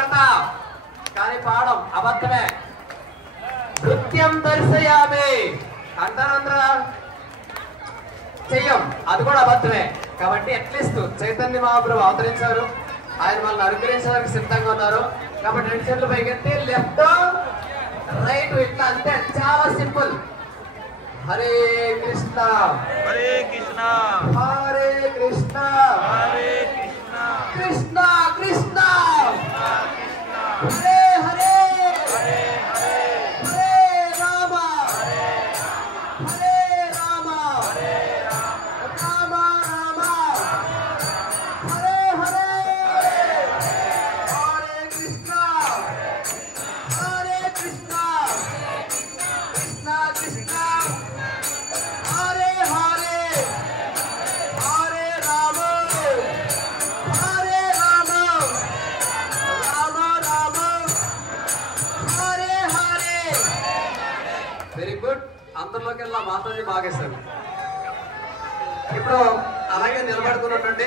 పాడతా కానీ పాడం అబద్ధమే. నృత్యం దర్శయామి అంటారందరా చెయ్యం, అది కూడా అబద్ధమే. కాబట్టి అట్లీస్ట్ చైతన్య మహాప్రభు అవతరించారు, ఆయన మనల్ని అనుగ్రహించడానికి సిద్ధంగా ఉన్నారు. కాబట్టి 2 చేతులు పైకెత్తి లెఫ్ట్ రైట్ ఇట్లా అంతే, చాలా simple. Hare Krishna Hare Krishna Hare Krishna Hare Krishna Krishna Krishna Hare Hare Hare Hare Hare Rama Hare Rama Hare Rama Rama Hare Hare Hare Krishna Hare Krishna Krishna Krishna Hare Hare Hare Rama Hare Rama Rama Rama Hare Hare. Very good. అంతలోకి వెళ్ళా మాతాజీ బాగేశారు. ఇప్పుడు అలాగే నిలబడుతున్నటువంటి